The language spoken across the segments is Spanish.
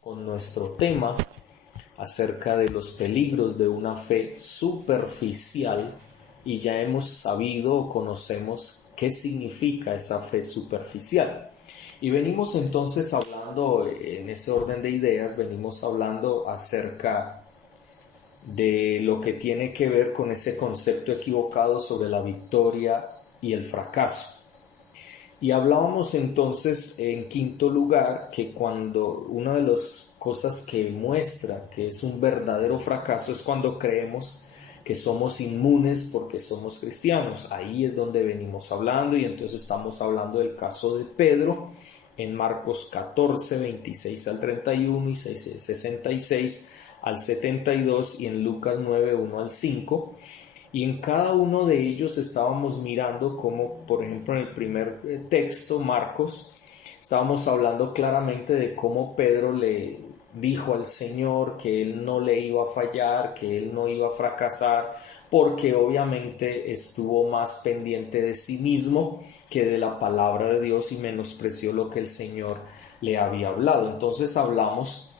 con nuestro tema acerca de los peligros de una fe superficial, y ya hemos sabido o conocemos qué significa esa fe superficial. Y venimos entonces hablando, en ese orden de ideas, venimos hablando acerca de lo que tiene que ver con ese concepto equivocado sobre la victoria y el fracaso. Y hablábamos entonces en quinto lugar que cuando una de las cosas que muestra que es un verdadero fracaso es cuando creemos que somos inmunes porque somos cristianos. Ahí es donde venimos hablando, y entonces estamos hablando del caso de Pedro en Marcos 14, 26 al 31 y 66 al 72, y en Lucas 9, 1 al 5. Y en cada uno de ellos estábamos mirando como, por ejemplo, en el primer texto, Marcos, estábamos hablando claramente de cómo Pedro le dijo al Señor que él no le iba a fallar, que él no iba a fracasar, porque obviamente estuvo más pendiente de sí mismo que de la palabra de Dios y menospreció lo que el Señor le había hablado. Entonces hablamos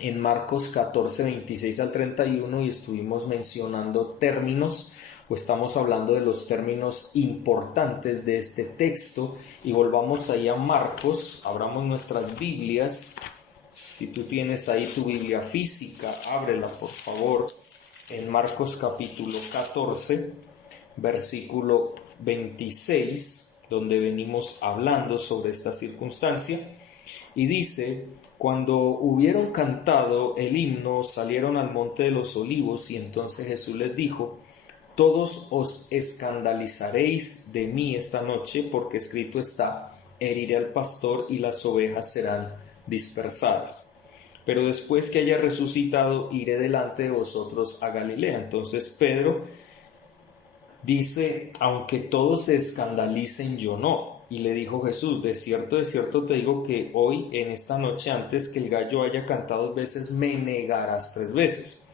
en Marcos 14, 26 al 31 y estuvimos mencionando términos, o estamos hablando de los términos importantes de este texto, y volvamos ahí a Marcos, abramos nuestras Biblias. Si tú tienes ahí tu Biblia física, ábrela por favor, en Marcos capítulo 14, versículo 26, donde venimos hablando sobre esta circunstancia, y dice: cuando hubieron cantado el himno, salieron al monte de los olivos, y entonces Jesús les dijo: todos os escandalizaréis de mí esta noche, porque escrito está: heriré al pastor y las ovejas serán dispersadas. Pero después que haya resucitado, iré delante de vosotros a Galilea. Entonces Pedro dice: aunque todos se escandalicen, yo no. Y le dijo Jesús: de cierto te digo que hoy, en esta noche, antes que el gallo haya cantado 2 veces, me negarás 3 veces.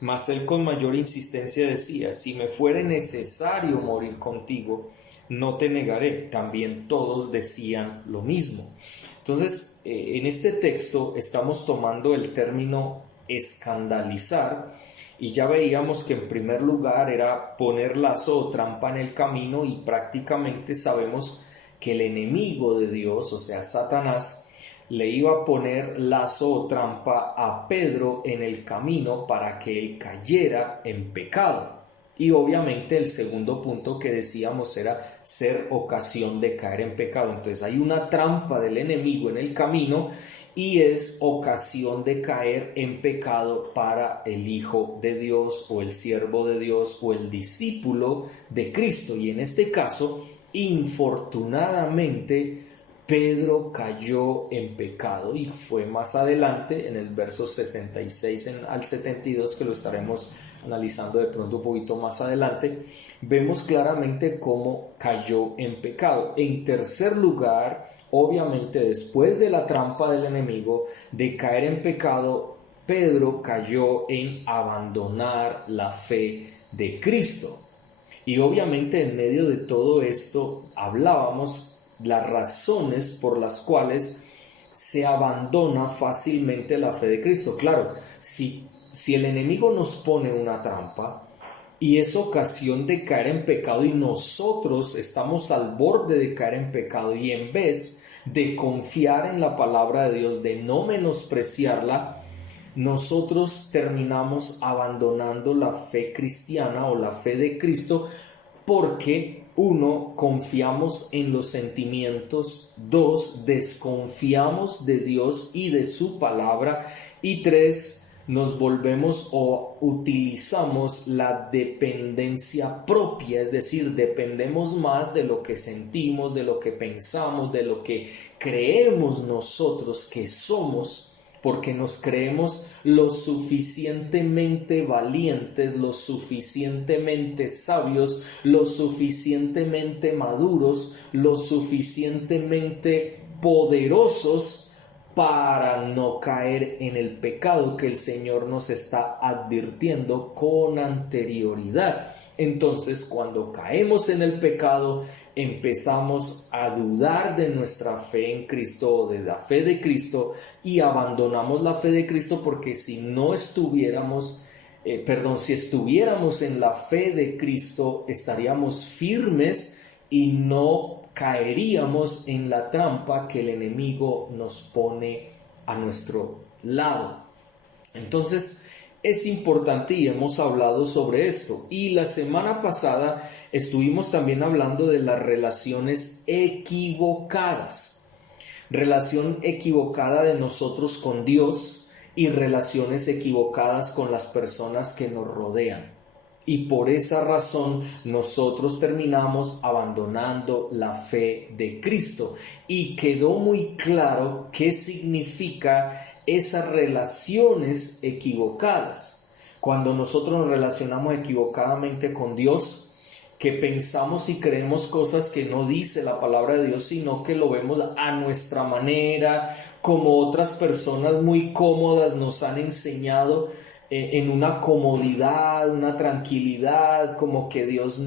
Mas él con mayor insistencia decía: si me fuere necesario morir contigo, no te negaré. También todos decían lo mismo. Entonces, en este texto estamos tomando el término escandalizar, y ya veíamos que en primer lugar era poner lazo o trampa en el camino, y prácticamente sabemos que el enemigo de Dios, o sea Satanás, le iba a poner lazo o trampa a Pedro en el camino para que él cayera en pecado. Y obviamente el segundo punto que decíamos era ser ocasión de caer en pecado. Entonces hay una trampa del enemigo en el camino y es ocasión de caer en pecado para el Hijo de Dios o el siervo de Dios o el discípulo de Cristo. Y en este caso, infortunadamente, Pedro cayó en pecado, y fue más adelante en el verso 66 al 72, que lo estaremos analizando de pronto un poquito más adelante, vemos claramente cómo cayó en pecado. En tercer lugar, obviamente después de la trampa del enemigo de caer en pecado, Pedro cayó en abandonar la fe de Cristo. Y obviamente en medio de todo esto hablábamos las razones por las cuales se abandona fácilmente la fe de Cristo. Claro, si el enemigo nos pone una trampa y es ocasión de caer en pecado, y nosotros estamos al borde de caer en pecado, y en vez de confiar en la palabra de Dios, de no menospreciarla, nosotros terminamos abandonando la fe cristiana o la fe de Cristo, porque 1, confiamos en los sentimientos; 2, desconfiamos de Dios y de su palabra; y 3, nos volvemos o utilizamos la dependencia propia, es decir, dependemos más de lo que sentimos, de lo que pensamos, de lo que creemos nosotros que somos, porque nos creemos lo suficientemente valientes, lo suficientemente sabios, lo suficientemente maduros, lo suficientemente poderosos para no caer en el pecado que el Señor nos está advirtiendo con anterioridad. Entonces, cuando caemos en el pecado, empezamos a dudar de nuestra fe en Cristo o de la fe de Cristo y abandonamos la fe de Cristo, porque si estuviéramos en la fe de Cristo, estaríamos firmes y no caeríamos en la trampa que el enemigo nos pone a nuestro lado. Entonces, es importante y hemos hablado sobre esto. Y la semana pasada estuvimos también hablando de las relaciones equivocadas. Relación equivocada de nosotros con Dios y relaciones equivocadas con las personas que nos rodean. Y por esa razón nosotros terminamos abandonando la fe de Cristo. Y quedó muy claro qué significa esas relaciones equivocadas. Cuando nosotros nos relacionamos equivocadamente con Dios, que pensamos y creemos cosas que no dice la palabra de Dios, sino que lo vemos a nuestra manera, como otras personas muy cómodas nos han enseñado, en una comodidad, una tranquilidad, como que Dios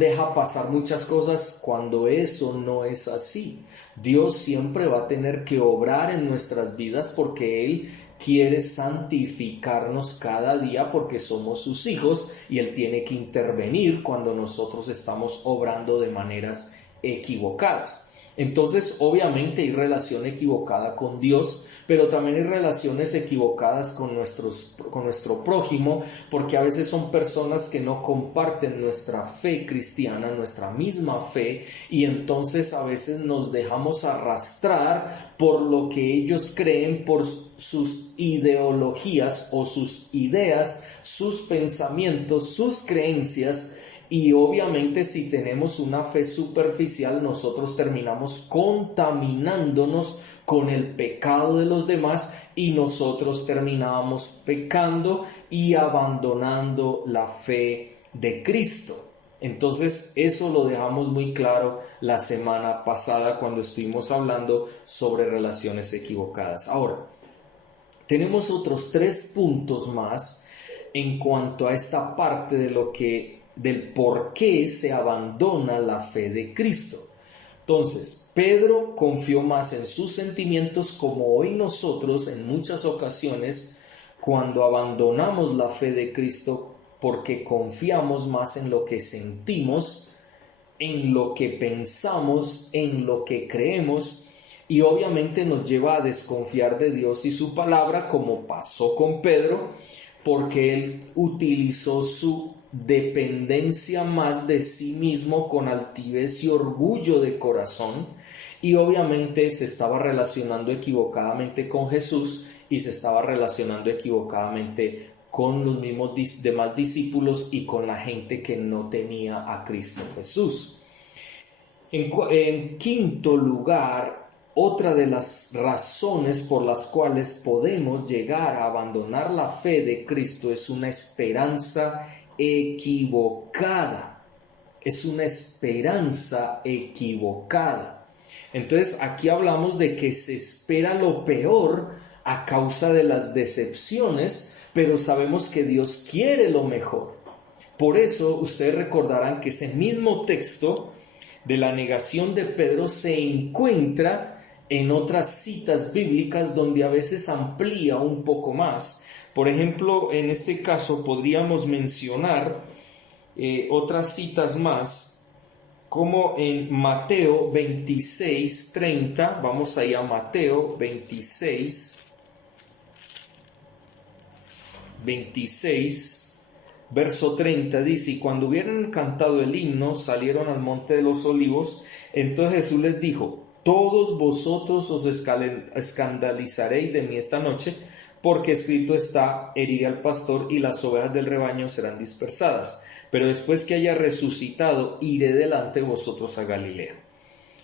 deja pasar muchas cosas, cuando eso no es así. Dios siempre va a tener que obrar en nuestras vidas, porque Él quiere santificarnos cada día, porque somos sus hijos y Él tiene que intervenir cuando nosotros estamos obrando de maneras equivocadas. Entonces, obviamente hay relación equivocada con Dios, pero también hay relaciones equivocadas con nuestro prójimo, porque a veces son personas que no comparten nuestra fe cristiana, nuestra misma fe, y entonces a veces nos dejamos arrastrar por lo que ellos creen, por sus ideologías o sus ideas, sus pensamientos, sus creencias. Y obviamente, si tenemos una fe superficial, nosotros terminamos contaminándonos con el pecado de los demás y nosotros terminamos pecando y abandonando la fe de Cristo. Entonces, eso lo dejamos muy claro la semana pasada cuando estuvimos hablando sobre relaciones equivocadas. Ahora, tenemos otros 3 puntos más en cuanto a esta parte del por qué se abandona la fe de Cristo. Entonces, Pedro confió más en sus sentimientos, como hoy nosotros en muchas ocasiones, cuando abandonamos la fe de Cristo, porque confiamos más en lo que sentimos, en lo que pensamos, en lo que creemos, y obviamente nos lleva a desconfiar de Dios y su palabra, como pasó con Pedro, porque él utilizó su dependencia más de sí mismo con altivez y orgullo de corazón, y obviamente se estaba relacionando equivocadamente con Jesús y se estaba relacionando equivocadamente con los mismos demás discípulos y con la gente que no tenía a Cristo Jesús. En quinto lugar, otra de las razones por las cuales podemos llegar a abandonar la fe de Cristo es una esperanza equivocada. Es una esperanza equivocada. Entonces, aquí hablamos de que se espera lo peor a causa de las decepciones, pero sabemos que Dios quiere lo mejor. Por eso, ustedes recordarán que ese mismo texto de la negación de Pedro se encuentra en otras citas bíblicas donde a veces amplía un poco más. Por ejemplo, en este caso podríamos mencionar otras citas más, como en Mateo 26:30. Vamos ahí a Mateo 26, verso 30, dice: y cuando hubieran cantado el himno, salieron al monte de los olivos. Entonces Jesús les dijo: todos vosotros os escandalizaréis de mí esta noche, porque escrito está: heriré al pastor y las ovejas del rebaño serán dispersadas. Pero después que haya resucitado, iré delante de vosotros a Galilea.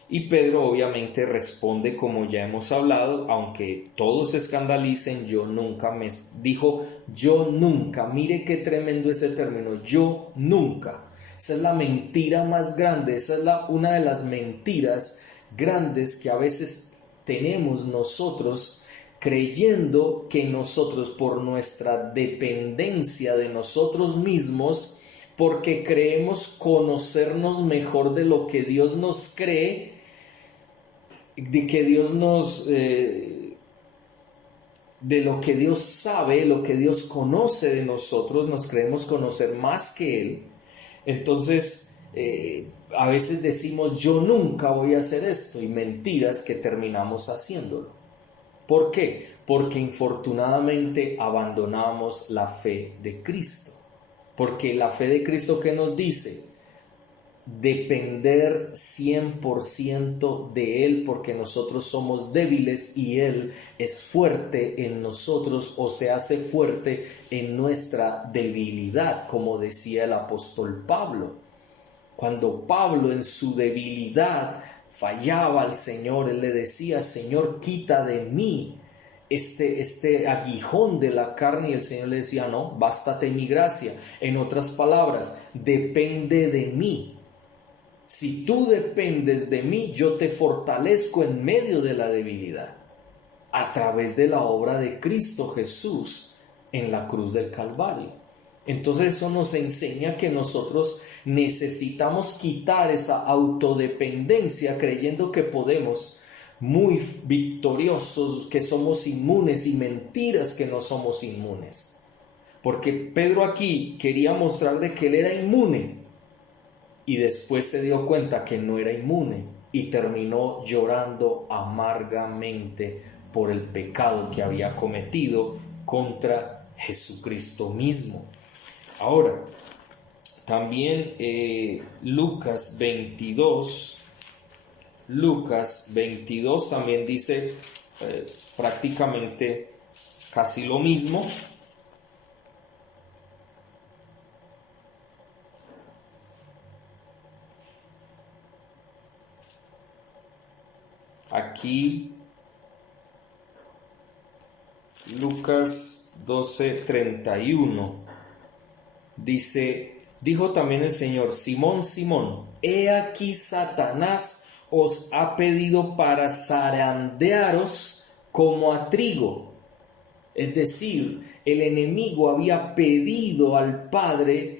Y Pedro obviamente responde, como ya hemos hablado: aunque todos se escandalicen, yo nunca. Dijo yo nunca. Mire qué tremendo ese término, yo nunca. Esa es la mentira más grande, esa es una de las mentiras grandes que a veces tenemos nosotros creyendo que nosotros, por nuestra dependencia de nosotros mismos, porque creemos conocernos mejor de lo que Dios nos cree, de que Dios nos... de lo que Dios sabe, lo que Dios conoce de nosotros, nos creemos conocer más que Él. Entonces, a veces decimos, yo nunca voy a hacer esto, y mentiras que terminamos haciéndolo. ¿Por qué? Porque infortunadamente abandonamos la fe de Cristo. Porque la fe de Cristo, ¿qué nos dice? Depender 100% de Él, porque nosotros somos débiles y Él es fuerte en nosotros, o se hace fuerte en nuestra debilidad, como decía el apóstol Pablo. Cuando Pablo en su debilidad fallaba al Señor, él le decía, Señor, quita de mí este aguijón de la carne, y el Señor le decía, no, bástate mi gracia. En otras palabras, depende de mí. Si tú dependes de mí, yo te fortalezco en medio de la debilidad, a través de la obra de Cristo Jesús en la cruz del Calvario. Entonces eso nos enseña que nosotros necesitamos quitar esa autodependencia creyendo que podemos, muy victoriosos, que somos inmunes, y mentiras que no somos inmunes. Porque Pedro aquí quería mostrar de que él era inmune, y después se dio cuenta que no era inmune y terminó llorando amargamente por el pecado que había cometido contra Jesucristo mismo. Ahora, también Lucas 22 también dice prácticamente casi lo mismo. Aquí, Lucas 12:31, dice, dijo también el Señor, Simón, Simón, he aquí Satanás os ha pedido para zarandearos como a trigo. Es decir, el enemigo había pedido al Padre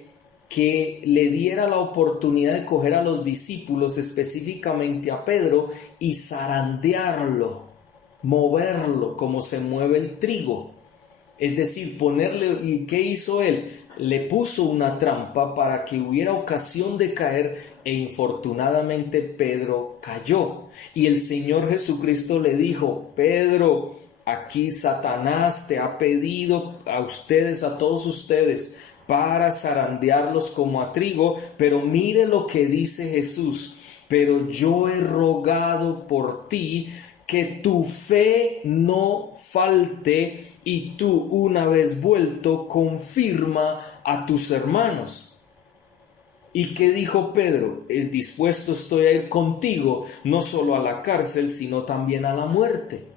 que le diera la oportunidad de coger a los discípulos, específicamente a Pedro, y zarandearlo, moverlo como se mueve el trigo. Es decir, ponerle, ¿y qué hizo él? Le puso una trampa para que hubiera ocasión de caer, e infortunadamente Pedro cayó. Y el Señor Jesucristo le dijo, Pedro, aquí Satanás te ha pedido a ustedes, a todos ustedes, para zarandearlos como a trigo, pero mire lo que dice Jesús, pero yo he rogado por ti que tu fe no falte, y tú, una vez vuelto, confirma a tus hermanos. ¿Y qué dijo Pedro? Es dispuesto estoy a ir contigo, no solo a la cárcel, sino también a la muerte.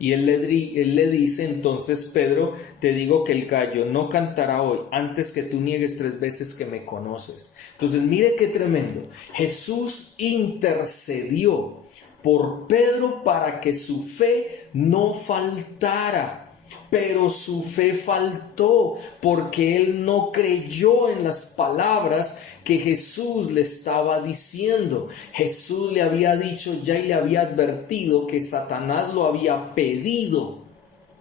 Y él le dice, entonces Pedro, te digo que el gallo no cantará hoy antes que tú niegues 3 veces que me conoces. Entonces mire qué tremendo. Jesús intercedió por Pedro para que su fe no faltara. Pero su fe faltó porque él no creyó en las palabras que Jesús le estaba diciendo. Jesús le había dicho ya y le había advertido que Satanás lo había pedido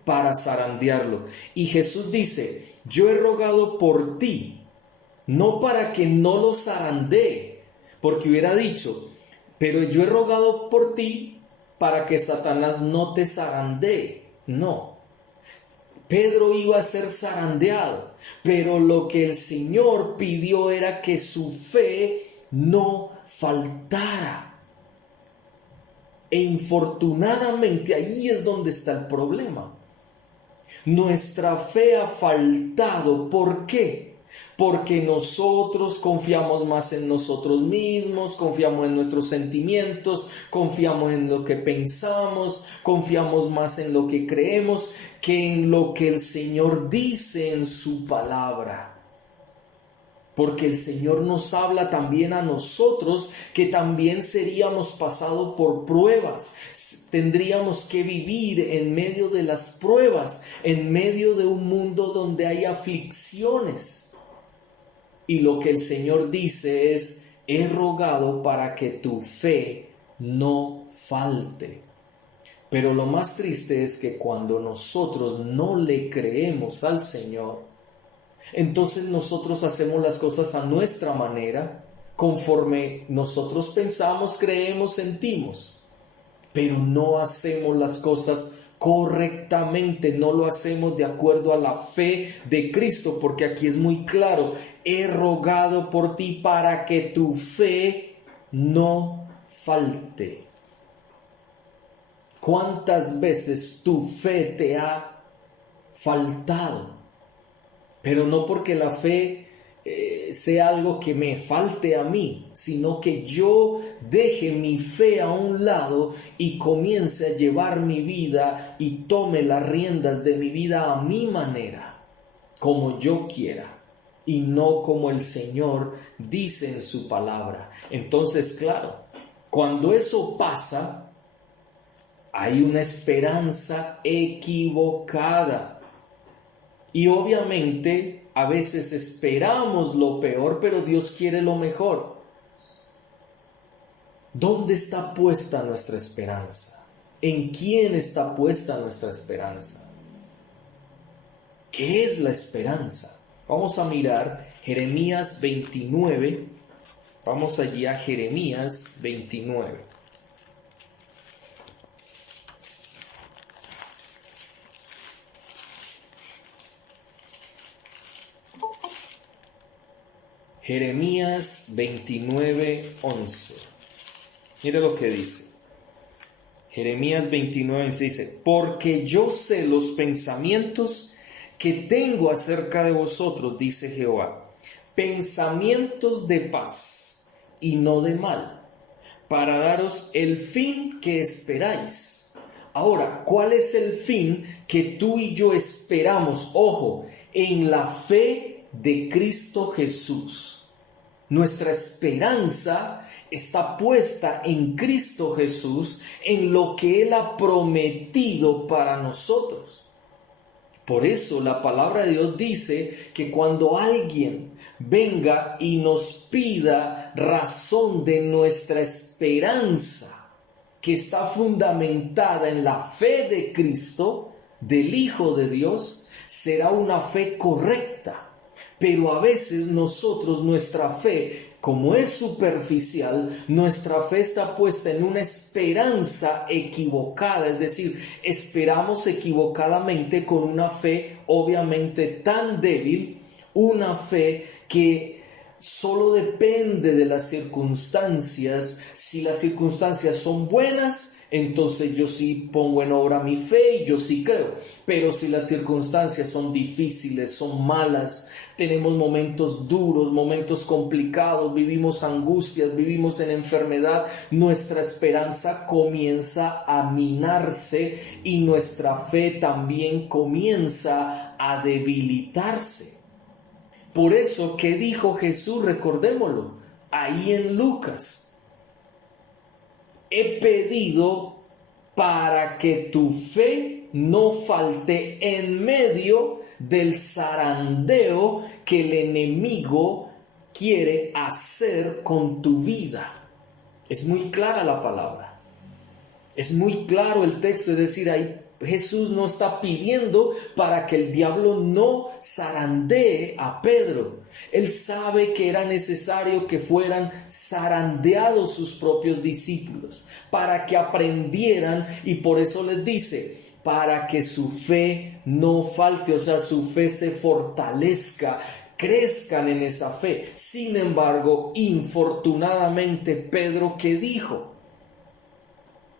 para zarandearlo. Y Jesús dice, yo he rogado por ti, no para que no lo zarandee, porque hubiera dicho, pero yo he rogado por ti para que Satanás no te zarandee. No. Pedro iba a ser zarandeado, pero lo que el Señor pidió era que su fe no faltara. E infortunadamente ahí es donde está el problema. Nuestra fe ha faltado. ¿Por qué? Porque nosotros confiamos más en nosotros mismos, confiamos en nuestros sentimientos, confiamos en lo que pensamos, confiamos más en lo que creemos que en lo que el Señor dice en su palabra. porque el Señor nos habla también a nosotros que también seríamos pasados por pruebas. Tendríamos que vivir en medio de las pruebas, en medio de un mundo donde hay aflicciones. Y lo que el Señor dice es: he rogado para que tu fe no falte. Pero lo más triste es que cuando nosotros no le creemos al Señor, entonces nosotros hacemos las cosas a nuestra manera, conforme nosotros pensamos, creemos, sentimos, pero no hacemos las cosas correctamente, no lo hacemos de acuerdo a la fe de Cristo, porque aquí es muy claro: he rogado por ti para que tu fe no falte. ¿Cuántas veces tu fe te ha faltado? Pero no porque la fe sea algo que me falte a mí, sino que yo deje mi fe a un lado y comience a llevar mi vida y tome las riendas de mi vida a mi manera, como yo quiera, y no como el Señor dice en su palabra. Entonces, claro, cuando eso pasa, hay una esperanza equivocada. Y obviamente a veces esperamos lo peor, pero Dios quiere lo mejor. ¿Dónde está puesta nuestra esperanza? ¿En quién está puesta nuestra esperanza? ¿Qué es la esperanza? Vamos a mirar Jeremías 29. Vamos allí a Jeremías 29. Jeremías 29:11. Mire lo que dice. Jeremías 29:11 dice: porque yo sé los pensamientos que tengo acerca de vosotros, dice Jehová, pensamientos de paz y no de mal, para daros el fin que esperáis. Ahora, ¿cuál es el fin que tú y yo esperamos? Ojo, en la fe de Cristo Jesús. Nuestra esperanza está puesta en Cristo Jesús, en lo que Él ha prometido para nosotros. Por eso la palabra de Dios dice que cuando alguien venga y nos pida razón de nuestra esperanza, que está fundamentada en la fe de Cristo, del Hijo de Dios, será una fe correcta. Pero a veces nosotros, nuestra fe, como es superficial, nuestra fe está puesta en una esperanza equivocada, es decir, esperamos equivocadamente con una fe obviamente tan débil, una fe que solo depende de las circunstancias. Si las circunstancias son buenas, entonces yo sí pongo en obra mi fe y yo sí creo. Pero si las circunstancias son difíciles, son malas, tenemos momentos duros, momentos complicados, vivimos angustias, vivimos en enfermedad, nuestra esperanza comienza a minarse y nuestra fe también comienza a debilitarse. Por eso, ¿qué dijo Jesús? Recordémoslo, ahí en Lucas: he pedido para que tu fe no falte en medio del zarandeo que el enemigo quiere hacer con tu vida. Es muy clara la palabra. Es muy claro el texto, es decir, ahí Jesús no está pidiendo para que el diablo no zarandee a Pedro. Él sabe que era necesario que fueran zarandeados sus propios discípulos para que aprendieran, y por eso les dice: para que su fe no falte, o sea, su fe se fortalezca, crezcan en esa fe. Sin embargo, infortunadamente, Pedro, ¿qué dijo?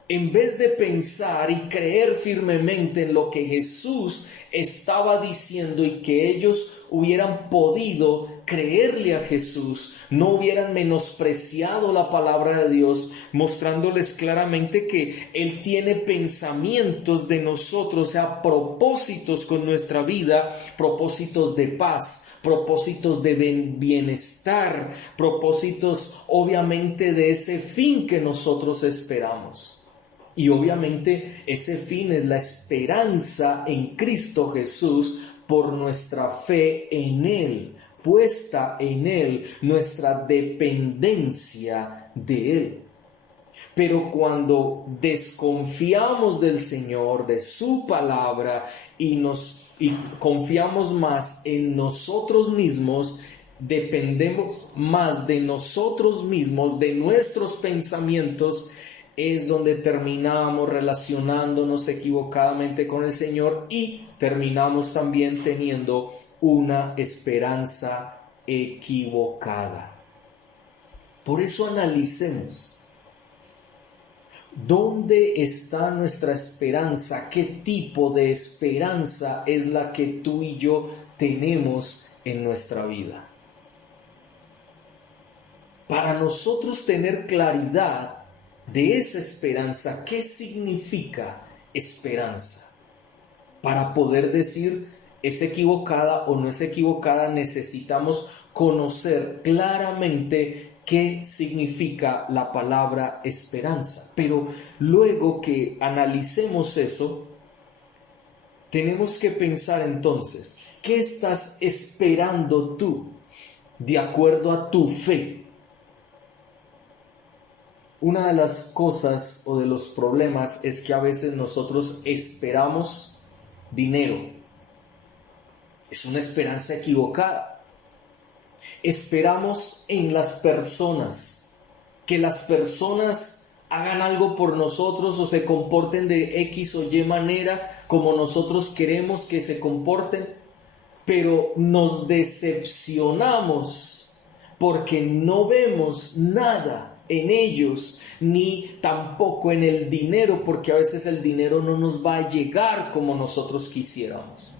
En vez de pensar y creer firmemente en lo que Jesús estaba diciendo y que ellos hubieran podido creerle a Jesús, no hubieran menospreciado la palabra de Dios, mostrándoles claramente que Él tiene pensamientos de nosotros, o sea, propósitos con nuestra vida, propósitos de paz, propósitos de bienestar, propósitos obviamente de ese fin que nosotros esperamos. Y obviamente ese fin es la esperanza en Cristo Jesús por nuestra fe en Él, puesta en Él, nuestra dependencia de Él. Pero cuando desconfiamos del Señor, de su palabra, y confiamos más en nosotros mismos, dependemos más de nosotros mismos, de nuestros pensamientos, es donde terminamos relacionándonos equivocadamente con el Señor y terminamos también teniendo una esperanza equivocada. Por eso analicemos. ¿Dónde está nuestra esperanza? ¿Qué tipo de esperanza es la que tú y yo tenemos en nuestra vida? Para nosotros tener claridad de esa esperanza, ¿qué significa esperanza? Para poder decir es equivocada o no es equivocada, necesitamos conocer claramente qué significa la palabra esperanza. Pero luego que analicemos eso, tenemos que pensar entonces, ¿qué estás esperando tú de acuerdo a tu fe? Una de las cosas o de los problemas es que a veces nosotros esperamos dinero. Es una esperanza equivocada. Esperamos en las personas, que las personas hagan algo por nosotros o se comporten de X o Y manera como nosotros queremos que se comporten, pero nos decepcionamos porque no vemos nada en ellos, ni tampoco en el dinero, porque a veces el dinero no nos va a llegar como nosotros quisiéramos.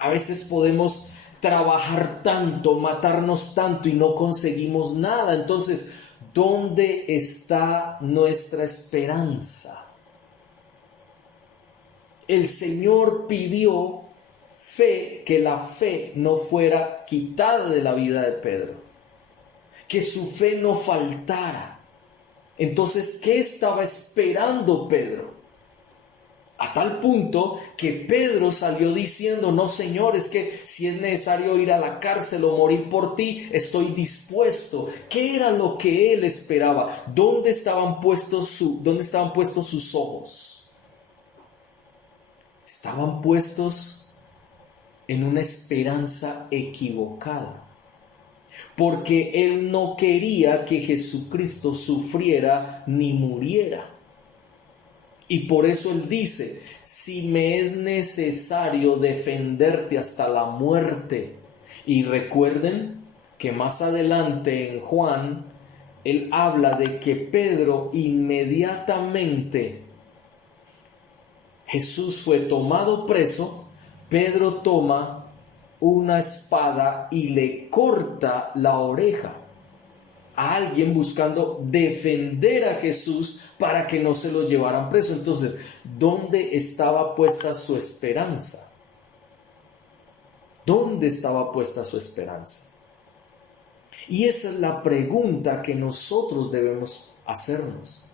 A veces podemos trabajar tanto, matarnos tanto y no conseguimos nada. Entonces, ¿dónde está nuestra esperanza? El Señor pidió fe, que la fe no fuera quitada de la vida de Pedro, que su fe no faltara. Entonces, ¿qué estaba esperando Pedro? A tal punto que Pedro salió diciendo, no, Señor, es que si es necesario ir a la cárcel o morir por ti, estoy dispuesto. ¿Qué era lo que él esperaba? ¿Dónde estaban puestos sus ojos? Estaban puestos en una esperanza equivocada. Porque él no quería que Jesucristo sufriera ni muriera. Y por eso él dice, si me es necesario defenderte hasta la muerte. Y recuerden que más adelante en Juan, él habla de que Pedro inmediatamente, Jesús fue tomado preso, Pedro toma una espada y le corta la oreja a alguien buscando defender a Jesús para que no se lo llevaran preso. Entonces, ¿dónde estaba puesta su esperanza? ¿Dónde estaba puesta su esperanza? Y esa es la pregunta que nosotros debemos hacernos.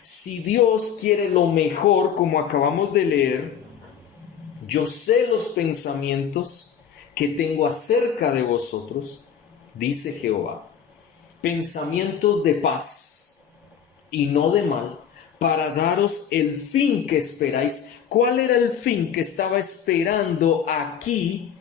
Si Dios quiere lo mejor, como acabamos de leer, yo sé los pensamientos que tengo acerca de vosotros, dice Jehová, pensamientos de paz y no de mal, para daros el fin que esperáis. ¿Cuál era el fin que estaba esperando aquí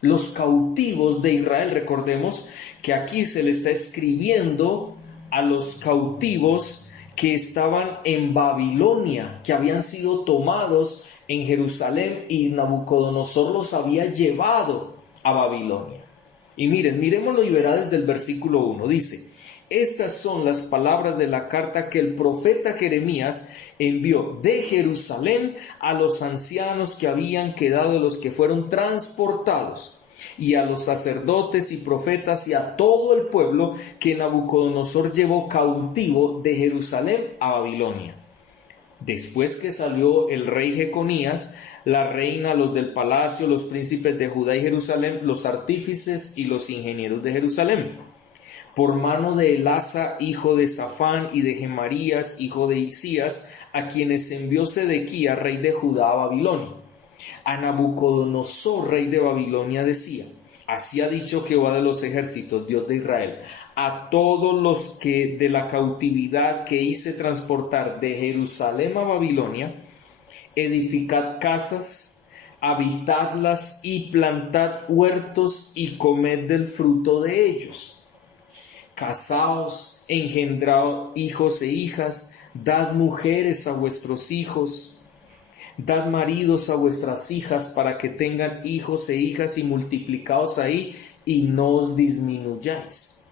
los cautivos de Israel? Recordemos que aquí se le está escribiendo a los cautivos que estaban en Babilonia, que habían sido tomados en Jerusalén y Nabucodonosor los había llevado a Babilonia. Y miremoslo y verá desde el versículo 1, dice, estas son las palabras de la carta que el profeta Jeremías envió de Jerusalén a los ancianos que habían quedado, los que fueron transportados, y a los sacerdotes y profetas y a todo el pueblo que Nabucodonosor llevó cautivo de Jerusalén a Babilonia. Después que salió el rey Jeconías, la reina, los del palacio, los príncipes de Judá y Jerusalén, los artífices y los ingenieros de Jerusalén, por mano de Elasa, hijo de Safán, y de Gemarías, hijo de Hisías, a quienes envió Sedequías, rey de Judá, a Babilonia. A Nabucodonosor, rey de Babilonia, decía: así ha dicho Jehová de los ejércitos, Dios de Israel: a todos los que de la cautividad que hice transportar de Jerusalén a Babilonia, edificad casas, habitadlas y plantad huertos y comed del fruto de ellos. Casaos, engendrad hijos e hijas, dad mujeres a vuestros hijos, dad maridos a vuestras hijas, para que tengan hijos e hijas, y multiplicaos ahí y no os disminuyáis.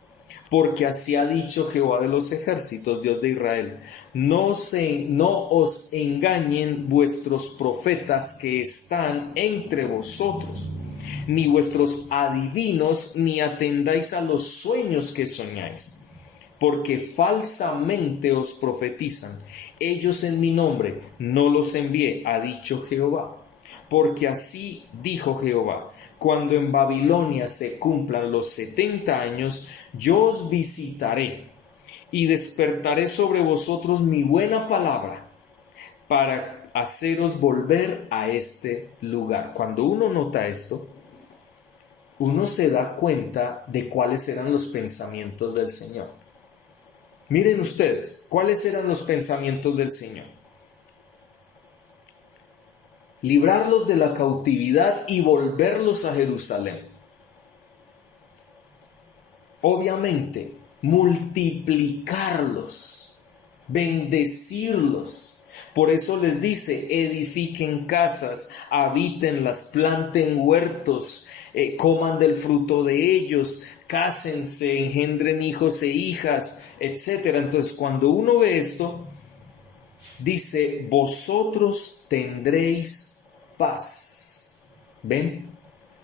Porque así ha dicho Jehová de los ejércitos, Dios de Israel: no os engañen vuestros profetas que están entre vosotros, ni vuestros adivinos, ni atendáis a los sueños que soñáis, porque falsamente os profetizan. Ellos en mi nombre no los envié, ha dicho Jehová. Porque así dijo Jehová: cuando en Babilonia se cumplan los 70 años, yo os visitaré y despertaré sobre vosotros mi buena palabra para haceros volver a este lugar. Cuando uno nota esto, uno se da cuenta de cuáles eran los pensamientos del Señor. Miren ustedes, ¿cuáles eran los pensamientos del Señor? Librarlos de la cautividad y volverlos a Jerusalén. Obviamente, multiplicarlos, bendecirlos. Por eso les dice: edifiquen casas, habítenlas, planten huertos, coman del fruto de ellos, cásense, engendren hijos e hijas, etc. Entonces, cuando uno ve esto, dice: vosotros tendréis paz. ¿Ven?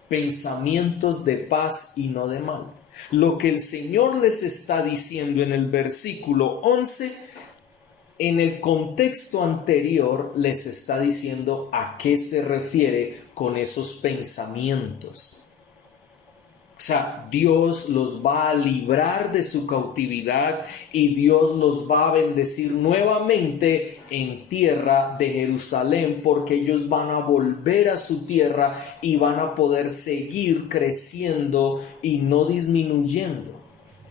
Pensamientos de paz y no de mal. Lo que el Señor les está diciendo en el versículo 11, en el contexto anterior les está diciendo a qué se refiere con esos pensamientos. O sea, Dios los va a librar de su cautividad y Dios los va a bendecir nuevamente en tierra de Jerusalén, porque ellos van a volver a su tierra y van a poder seguir creciendo y no disminuyendo.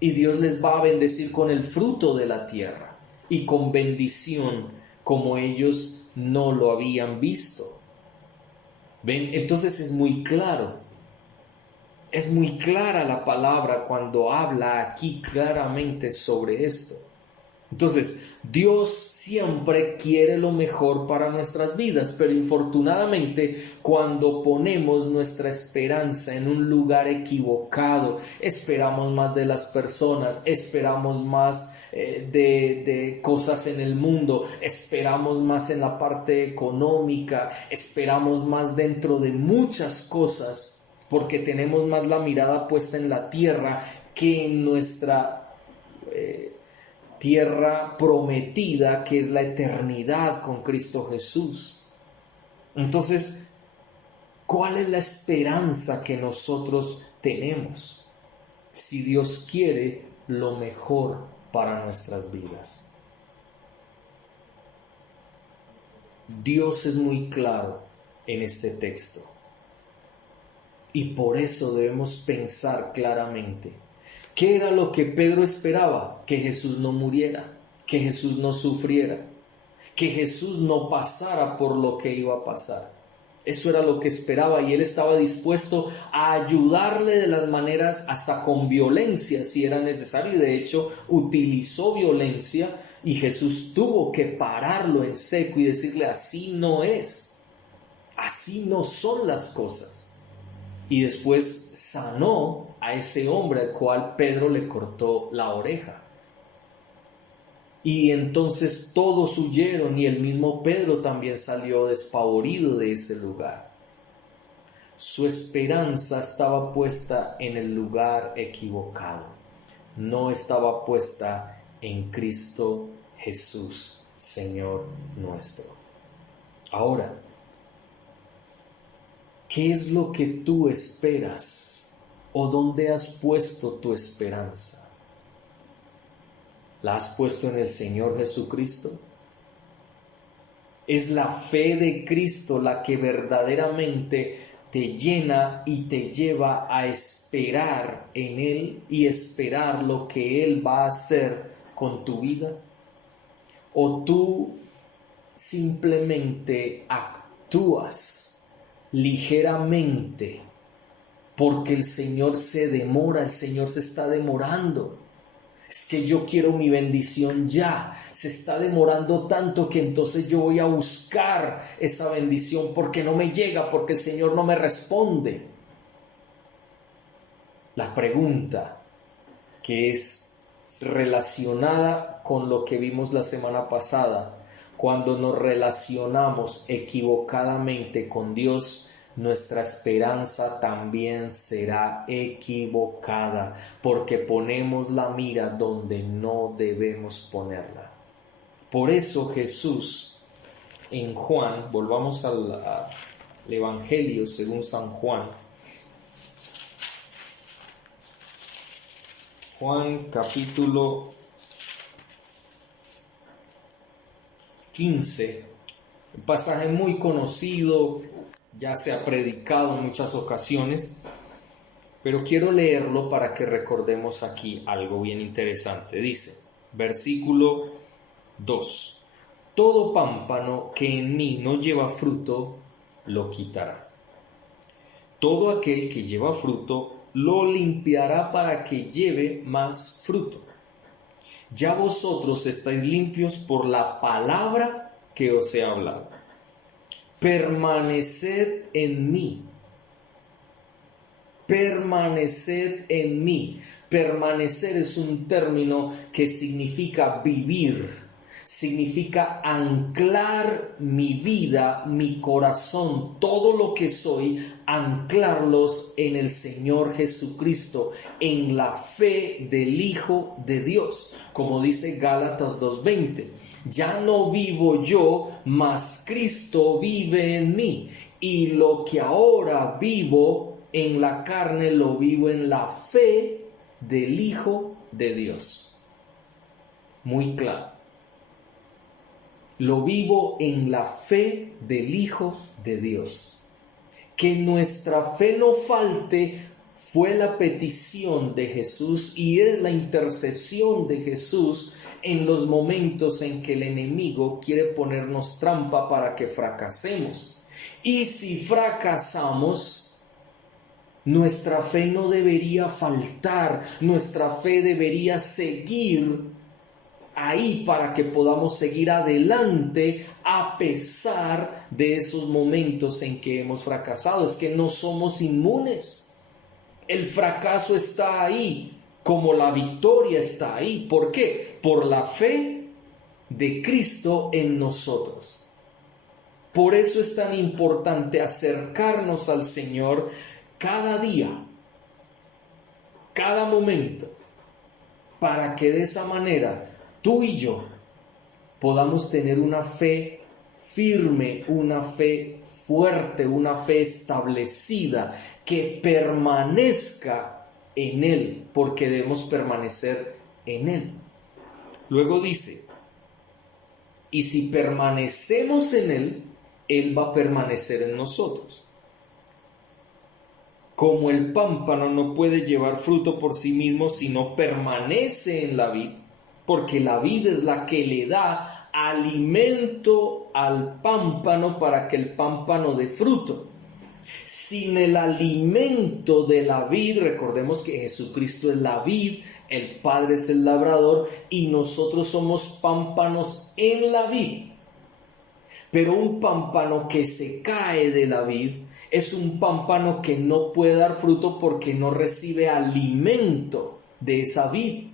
Y Dios les va a bendecir con el fruto de la tierra y con bendición como ellos no lo habían visto. ¿Ven? Entonces es muy claro. Es muy clara la palabra cuando habla aquí claramente sobre esto. Entonces, Dios siempre quiere lo mejor para nuestras vidas, pero infortunadamente cuando ponemos nuestra esperanza en un lugar equivocado, esperamos más de las personas, esperamos más de cosas en el mundo, esperamos más en la parte económica, esperamos más dentro de muchas cosas, porque tenemos más la mirada puesta en la tierra que en nuestra tierra prometida, que es la eternidad con Cristo Jesús. Entonces, ¿cuál es la esperanza que nosotros tenemos? Si Dios quiere lo mejor para nuestras vidas. Dios es muy claro en este texto. Y por eso debemos pensar claramente. ¿Qué era lo que Pedro esperaba? Que Jesús no muriera, que Jesús no sufriera, que Jesús no pasara por lo que iba a pasar. Eso era lo que esperaba y él estaba dispuesto a ayudarle de las maneras, hasta con violencia si era necesario. Y de hecho utilizó violencia y Jesús tuvo que pararlo en seco y decirle: así no es, así no son las cosas. Y después sanó a ese hombre al cual Pedro le cortó la oreja. Y entonces todos huyeron y el mismo Pedro también salió despavorido de ese lugar. Su esperanza estaba puesta en el lugar equivocado. No estaba puesta en Cristo Jesús. Señor nuestro. Ahora, ¿qué es lo que tú esperas o dónde has puesto tu esperanza? ¿La has puesto en el Señor Jesucristo? Es la fe de Cristo la que verdaderamente te llena y te lleva a esperar en Él y esperar lo que Él va a hacer con tu vida. ¿O tú simplemente actúas ligeramente porque el Señor se demora, el Señor se está demorando? Es que yo quiero mi bendición ya, se está demorando tanto que entonces yo voy a buscar esa bendición porque no me llega, porque el Señor no me responde. La pregunta que es relacionada con lo que vimos la semana pasada, cuando nos relacionamos equivocadamente con Dios, nuestra esperanza también será equivocada, porque ponemos la mira donde no debemos ponerla. Por eso Jesús en Juan, volvamos al Evangelio según San Juan, Juan capítulo 15, un pasaje muy conocido, ya se ha predicado en muchas ocasiones, pero quiero leerlo para que recordemos aquí algo bien interesante. Dice, versículo 2, todo pámpano que en mí no lleva fruto, lo quitará. Todo aquel que lleva fruto, lo limpiará para que lleve más fruto. Ya vosotros estáis limpios por la palabra que os he hablado. Permaneced en mí. Permaneced en mí. Permanecer es un término que significa vivir. Significa anclar mi vida, mi corazón, todo lo que soy, anclarlos en el Señor Jesucristo, en la fe del Hijo de Dios, como dice Gálatas 2:20. Ya no vivo yo, mas Cristo vive en mí, y lo que ahora vivo en la carne lo vivo en la fe del Hijo de Dios. Muy claro. Lo vivo en la fe del Hijo de Dios. Que nuestra fe no falte fue la petición de Jesús y es la intercesión de Jesús en los momentos en que el enemigo quiere ponernos trampa para que fracasemos. Y si fracasamos, nuestra fe no debería faltar, nuestra fe debería seguir ahí para que podamos seguir adelante a pesar de esos momentos en que hemos fracasado. Es que no somos inmunes. El fracaso está ahí, como la victoria está ahí. ¿Por qué? Por la fe de Cristo en nosotros. Por eso es tan importante acercarnos al Señor cada día, cada momento, para que de esa manera tú y yo podamos tener una fe firme, una fe fuerte, una fe establecida, que permanezca en Él, porque debemos permanecer en Él. Luego dice, y si permanecemos en Él, Él va a permanecer en nosotros. Como el pámpano no puede llevar fruto por sí mismo si no permanece en la vid, porque la vid es la que le da alimento al pámpano para que el pámpano dé fruto. Sin el alimento de la vid, recordemos que Jesucristo es la vid, el Padre es el labrador y nosotros somos pámpanos en la vid. Pero un pámpano que se cae de la vid es un pámpano que no puede dar fruto porque no recibe alimento de esa vid.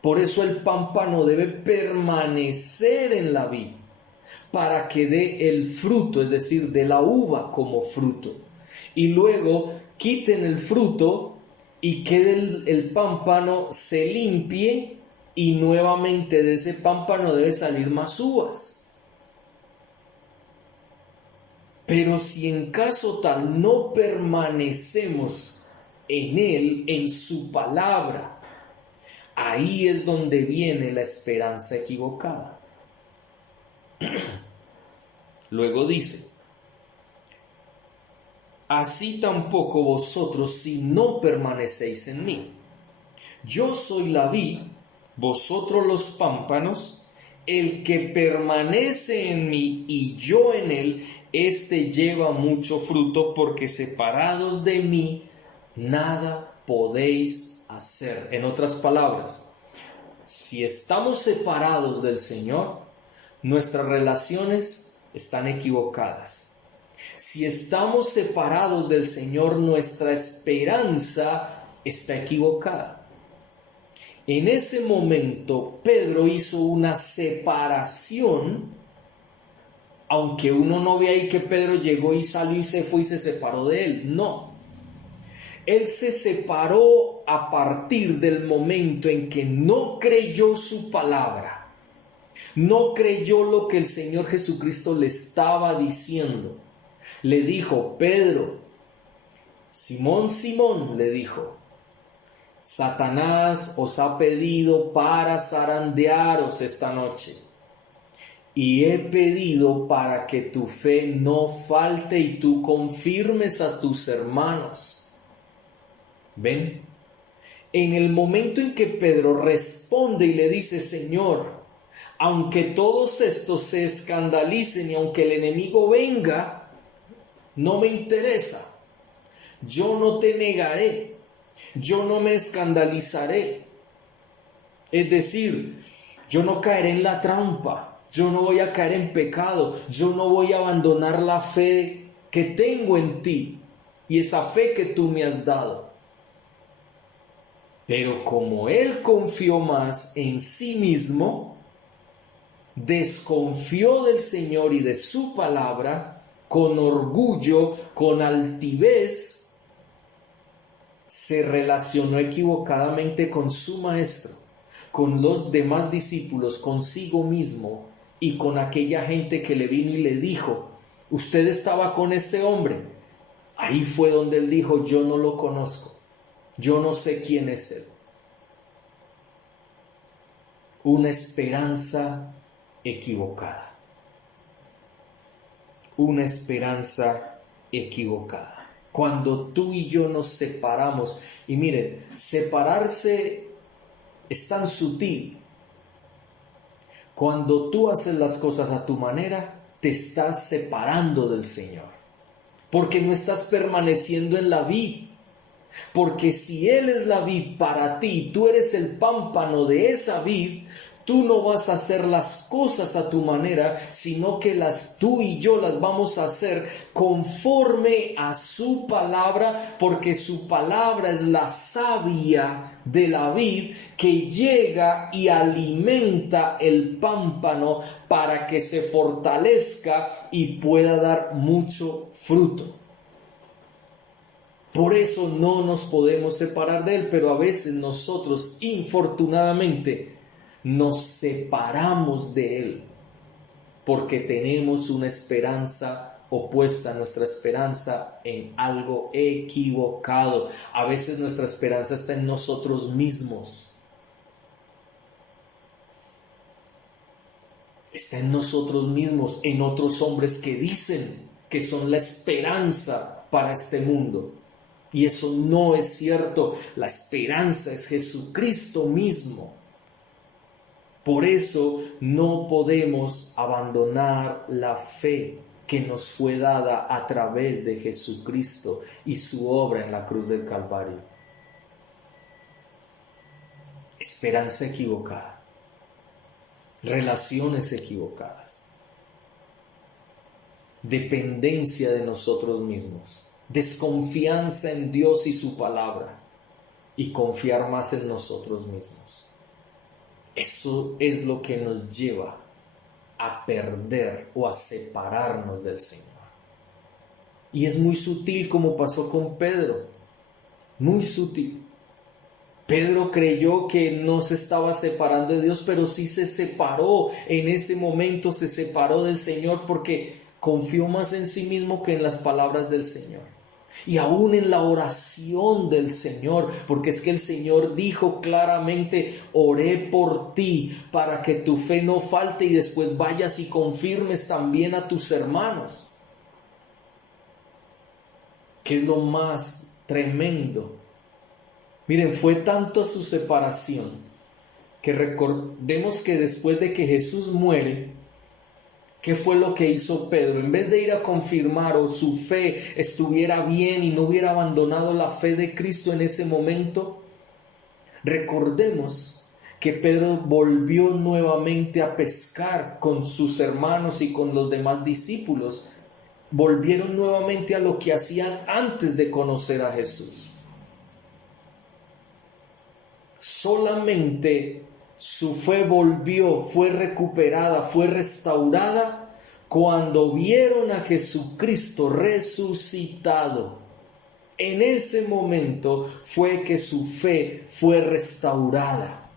Por eso el pámpano debe permanecer en la vid para que dé el fruto, es decir, de la uva como fruto. Y luego quiten el fruto y quede el pámpano, se limpie y nuevamente de ese pámpano debe salir más uvas. Pero si en caso tal no permanecemos en Él, en su palabra, ahí es donde viene la esperanza equivocada. Luego dice: así tampoco vosotros si no permanecéis en mí. Yo soy la vid, vosotros los pámpanos. El que permanece en mí y yo en él, éste lleva mucho fruto, porque separados de mí nada podéis hacer. En otras palabras, si estamos separados del Señor, nuestras relaciones están equivocadas. Si estamos separados del Señor, nuestra esperanza está equivocada. En ese momento, Pedro hizo una separación, aunque uno no ve ahí que Pedro llegó y salió y se fue y se separó de él. No. Él se separó a partir del momento en que no creyó su palabra, no creyó lo que el Señor Jesucristo le estaba diciendo. Le dijo: Pedro, Simón, Simón, le dijo, Satanás os ha pedido para zarandearos esta noche, y he pedido para que tu fe no falte y tú confirmes a tus hermanos. ¿Ven? En el momento en que Pedro responde y le dice: Señor, aunque todos estos se escandalicen y aunque el enemigo venga, no me interesa. Yo no te negaré. Yo no me escandalizaré. Es decir, yo no caeré en la trampa. Yo no voy a caer en pecado. Yo no voy a abandonar la fe que tengo en ti y esa fe que tú me has dado. Pero como él confió más en sí mismo, desconfió del Señor y de su palabra, con orgullo, con altivez, se relacionó equivocadamente con su maestro, con los demás discípulos, consigo mismo y con aquella gente que le vino y le dijo: usted estaba con este hombre. Ahí fue donde él dijo: yo no lo conozco, yo no sé quién es él. Una esperanza equivocada. Una esperanza equivocada. Cuando tú y yo nos separamos, y miren, separarse es tan sutil. Cuando tú haces las cosas a tu manera, te estás separando del Señor, porque no estás permaneciendo en la vid. Porque si Él es la vid para ti, tú eres el pámpano de esa vid, tú no vas a hacer las cosas a tu manera, sino que tú y yo las vamos a hacer conforme a su palabra, porque su palabra es la savia de la vid que llega y alimenta el pámpano para que se fortalezca y pueda dar mucho fruto. Por eso no nos podemos separar de Él, pero a veces nosotros, infortunadamente, nos separamos de Él porque tenemos una esperanza opuesta, nuestra esperanza en algo equivocado. A veces nuestra esperanza está en nosotros mismos. Está en nosotros mismos, en otros hombres que dicen que son la esperanza para este mundo. Y eso no es cierto. La esperanza es Jesucristo mismo. Por eso no podemos abandonar la fe que nos fue dada a través de Jesucristo y su obra en la cruz del Calvario. Esperanza equivocada. Relaciones equivocadas. Dependencia de nosotros mismos. Desconfianza en Dios y su palabra y confiar más en nosotros mismos. Eso es lo que nos lleva a perder o a separarnos del Señor. Y es muy sutil, como pasó con Pedro, muy sutil. Pedro creyó que no se estaba separando de Dios, pero sí se separó. En ese momento se separó del Señor porque confió más en sí mismo que en las palabras del Señor. Y aún en la oración del Señor, porque es que el Señor dijo claramente: oré por ti para que tu fe no falte y después vayas y confirmes también a tus hermanos. ¿Qué es lo más tremendo? Miren, fue tanto su separación que recordemos que después de que Jesús muere, ¿qué fue lo que hizo Pedro? En vez de ir a confirmar o su fe estuviera bien y no hubiera abandonado la fe de Cristo en ese momento, recordemos que Pedro volvió nuevamente a pescar con sus hermanos y con los demás discípulos. Volvieron nuevamente a lo que hacían antes de conocer a Jesús. Solamente su fe volvió, fue recuperada, fue restaurada cuando vieron a Jesucristo resucitado. En ese momento fue que su fe fue restaurada.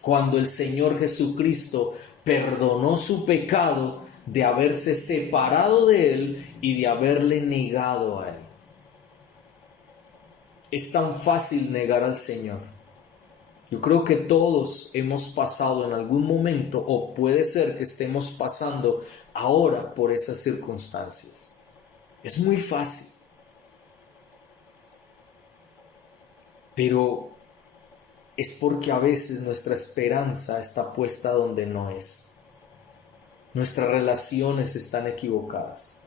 Cuando el Señor Jesucristo perdonó su pecado de haberse separado de Él y de haberle negado a Él. Es tan fácil negar al Señor. Yo creo que todos hemos pasado en algún momento, o puede ser que estemos pasando ahora por esas circunstancias. Es muy fácil. Pero es porque a veces nuestra esperanza está puesta donde no es. Nuestras relaciones están equivocadas.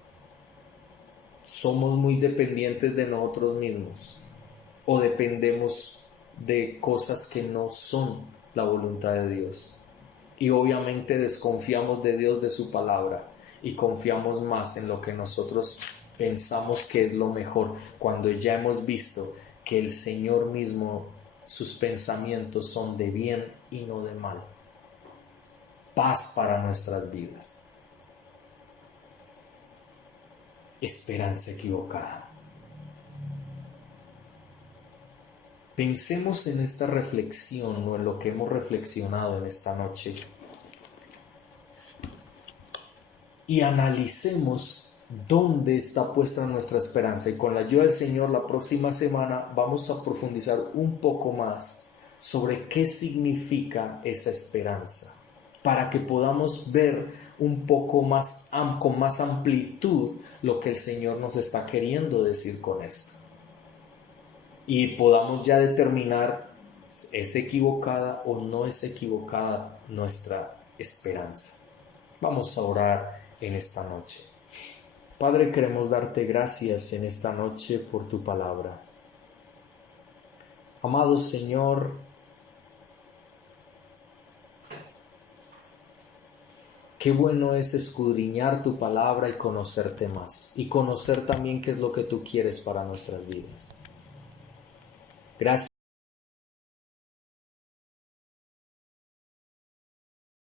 Somos muy dependientes de nosotros mismos o dependemos de cosas que no son la voluntad de Dios. Y obviamente desconfiamos de Dios, de su palabra, y confiamos más en lo que nosotros pensamos que es lo mejor, cuando ya hemos visto que el Señor mismo, sus pensamientos son de bien y no de mal. Paz para nuestras vidas. Esperanza equivocada. Pensemos en esta reflexión o en lo que hemos reflexionado en esta noche y analicemos dónde está puesta nuestra esperanza. Y con la ayuda del Señor, la próxima semana vamos a profundizar un poco más sobre qué significa esa esperanza, para que podamos ver un poco más, con más amplitud, lo que el Señor nos está queriendo decir con esto. Y podamos ya determinar, ¿es equivocada o no es equivocada nuestra esperanza? Vamos a orar en esta noche. Padre, queremos darte gracias en esta noche por tu palabra. Amado Señor, qué bueno es escudriñar tu palabra y conocerte más, y conocer también qué es lo que tú quieres para nuestras vidas. Gracias.